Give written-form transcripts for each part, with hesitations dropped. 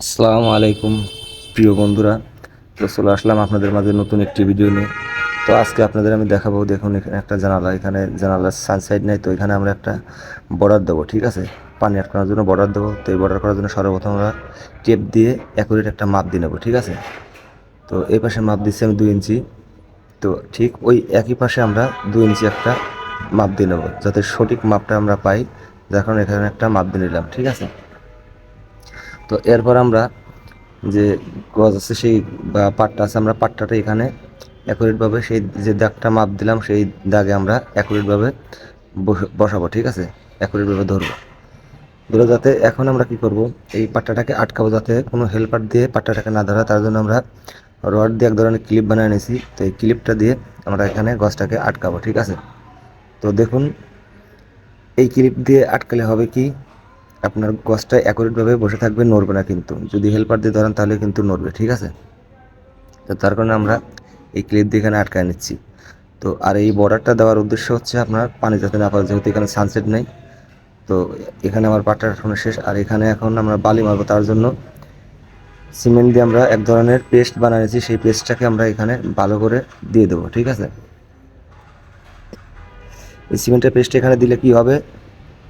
আসসালামু আলাইকুম প্রিয় বন্ধুরা। তো চলে আসলাম আপনাদের মাঝে নতুন একটি ভিডিও নিয়ে। তো আজকে আপনাদের আমি দেখাবো, দেখুন এখানে একটা জানালা, এখানে জানালার সানসাইড নেই, তো এখানে আমরা একটা বর্ডার দেবো। ঠিক আছে, পানি আটকানোর জন্য বর্ডার দেবো। তো এই বর্ডার করার জন্য সর্বপ্রথম আমরা টেপ দিয়ে অ্যাকুরেট একটা মাপ দিয়ে নেবো। ঠিক আছে, তো এই পাশে মাপ দিচ্ছি আমি 2 ইঞ্চি। তো ঠিক ওই একই পাশে আমরা 2 ইঞ্চি একটা মাপ দিয়ে নেবো, যাতে সঠিক মাপটা আমরা পাই, যার কারণে এখানে একটা মাপ দিয়ে নিলাম। ঠিক আছে, তো এরপর আমরা যে গজ আছে সেই বা পাটটা আছে, আমরা পাট্টাটা এখানে অ্যাকুরেটভাবে সেই যে দাগটা মাপ দিলাম সেই দাগে আমরা অ্যাকুরেটভাবে বসাবো। ঠিক আছে, অ্যাকুরেটভাবে ধরবো, ধরে যাতে এখন আমরা কি করব, এই পাট্টাটাকে আটকাবো যাতে কোনো হেল্পার দিয়ে পাট্টাটাকে না ধরা। তার জন্য আমরা রড দিয়ে এক ধরনের ক্লিপ বানিয়ে নিয়েছি। তো এই ক্লিপটা দিয়ে আমরা এখানে গজটাকে আটকাবো। ঠিক আছে, তো দেখুন এই ক্লিপ দিয়ে আটকালে হবে কি, আপনার গজটা অ্যাকুরেটভাবে বসে থাকবে, নড়বে না। কিন্তু যদি হেল্পার দিয়ে ধরেন তাহলে কিন্তু নড়বে। ঠিক আছে, তো তার কারণে আমরা এই ক্লিপ দিয়ে এখানে আটকায় নিচ্ছি। তো আর এই বর্ডারটা দেওয়ার উদ্দেশ্য হচ্ছে আপনার পানি যাতে না পড়ে, যেহেতু এখানে সানসেট নেই। তো এখানে আমার পাটটা এখনো শেষ, আর এখানে এখন আমরা বালি মারবো। তার জন্য সিমেন্ট দিয়ে আমরা এক ধরনের পেস্ট বানিয়েছি, সেই পেস্টটাকে আমরা এখানে ভালো করে দিয়ে দেবো। ঠিক আছে, এই সিমেন্টের পেস্ট এখানে দিলে কি হবে,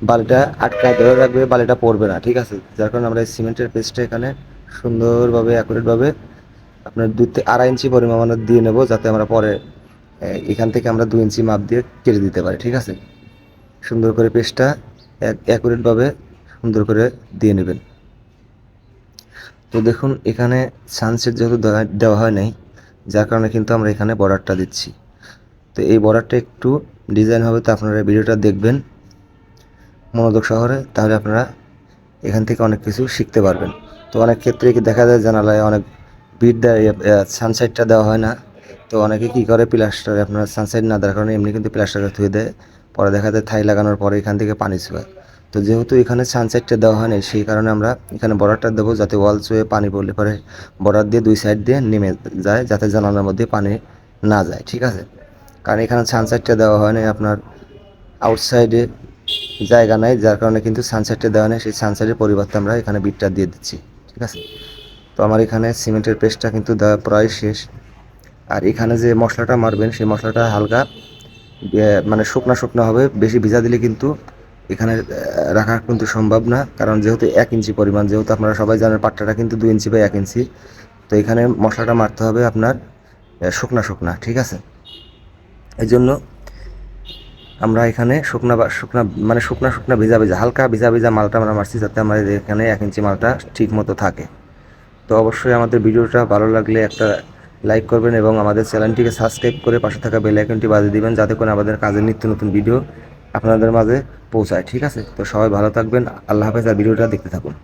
বালিটা আটকায় ধরে রাখবে, বালিটা পড়বে না। ঠিক আছে, যার কারণে আমরা এই সিমেন্টের পেস্টটা এখানে সুন্দরভাবে অ্যাকুরেটভাবে আপনার 2 থেকে 2.5 ইঞ্চি পরিমাণ দিয়ে নেব, যাতে আমরা পরে এখান থেকে আমরা 2 ইঞ্চি মাপ দিয়ে কেটে দিতে পারি। ঠিক আছে, সুন্দর করে পেস্টটা অ্যাকুরেটভাবে সুন্দর করে দিয়ে নেবেন। তো দেখুন এখানে সানসেট যেহেতু দেওয়া হয় নাই, যার কারণে কিন্তু আমরা এখানে বর্ডারটা দিচ্ছি। তো এই বর্ডারটা একটু ডিজাইন হবে, তো আপনারা ভিডিওটা দেখবেন মনোযোগ সহকারে, তাহলে আপনারা এখান থেকে অনেক কিছু শিখতে পারবেন। তো অনেক ক্ষেত্রে কি দেখা যায়, জানালায় অনেক বিট দেয়, সানসাইডটা দেওয়া হয় না। তো অনেকে কী করে, প্লাস্টারে আপনার সানসাইড না দেওয়ার কারণে এমনি কিন্তু প্লাস্টারে ধুয়ে দেয়, পরে দেখা যায় থাই লাগানোর পরে এখান থেকে পানি ছোঁয়। তো যেহেতু এখানে সানসাইডটা দেওয়া হয় না, সেই কারণে আমরা এখানে বর্ডারটা দেবো, যাতে ওয়াল ছুঁয়ে পানি পড়লে পরে বর্ডার দিয়ে 2 সাইড দিয়ে নেমে যায়, যাতে জানালার মধ্যে পানি না যায়। ঠিক আছে, কারণ এখানে সানসাইডটা দেওয়া হয় না, আপনার আউটসাইডে জায়গা নাই, যার কারণে কিন্তু সানসেটটা দেওয়া নেই, সেই সানসেটের পরিবর্তে আমরা এখানে বিটটা দিয়ে দিচ্ছি। ঠিক আছে, তো আমার এখানে সিমেন্টের পেস্টটা কিন্তু দেওয়া প্রায় শেষ। আর এখানে যে মশলাটা মারবেন, সেই মশলাটা হালকা মানে শুকনা শুকনো হবে, বেশি ভিজা দিলে কিন্তু এখানে রাখা কিন্তু সম্ভব না, কারণ যেহেতু 1 ইঞ্চি পরিমাণ, যেহেতু আপনারা সবাই জানেন পাট্টাটা কিন্তু 2 ইঞ্চি বা 1 ইঞ্চি। তো এখানে মশলাটা মারতে হবে আপনার শুকনা শুকনা। ঠিক আছে, এই জন্য আমরা এখানে শুকনা মানে শুকনা শুকনা ভিজা ভিজা হালকা ভিজা ভিজা মালটা আমরা মারছি, যাতে আমাদের এখানে 1 ইঞ্চি মালটা ঠিক মতো থাকে। তো অবশ্যই আমাদের ভিডিওটা ভালো লাগলে একটা লাইক করবেন এবং আমাদের চ্যানেলটিকে সাবস্ক্রাইব করে পাশে থাকা বেল আইকনটি বাজিয়ে দিবেন, যাতে করে আমাদের কাজের নিত্য নতুন ভিডিও আপনাদের মাঝে পৌঁছায়। ঠিক আছে, তো সবাই ভালো থাকবেন, আল্লাহ হাফেজ, আর ভিডিওটা দেখতে থাকুন।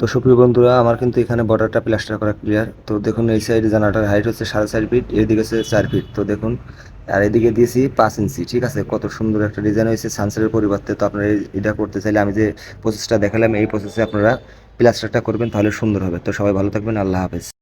তো সুপ্রিয় বন্ধুরা, আমার কিন্তু এখানে বর্ডারটা প্লাস্টার করা ক্লিয়ার। তো দেখুন এই সাইডে জানালাটার হাইট হচ্ছে 4.5 ফিট, এদিকে হচ্ছে 4 ফিট। তো দেখুন আর এদিকে দিয়েছি 5 ইঞ্চি। ঠিক আছে, কত সুন্দর একটা ডিজাইন হয়েছে সানসেটের পরিবর্তে। তো আপনারা এটা করতে চাইলে আমি যে প্রসেসটা দেখালাম এই প্রসেসে আপনারা প্লাস্টারটা করবেন, তাহলে সুন্দর হবে। তো সবাই ভালো থাকবেন, আল্লাহ হাফেজ।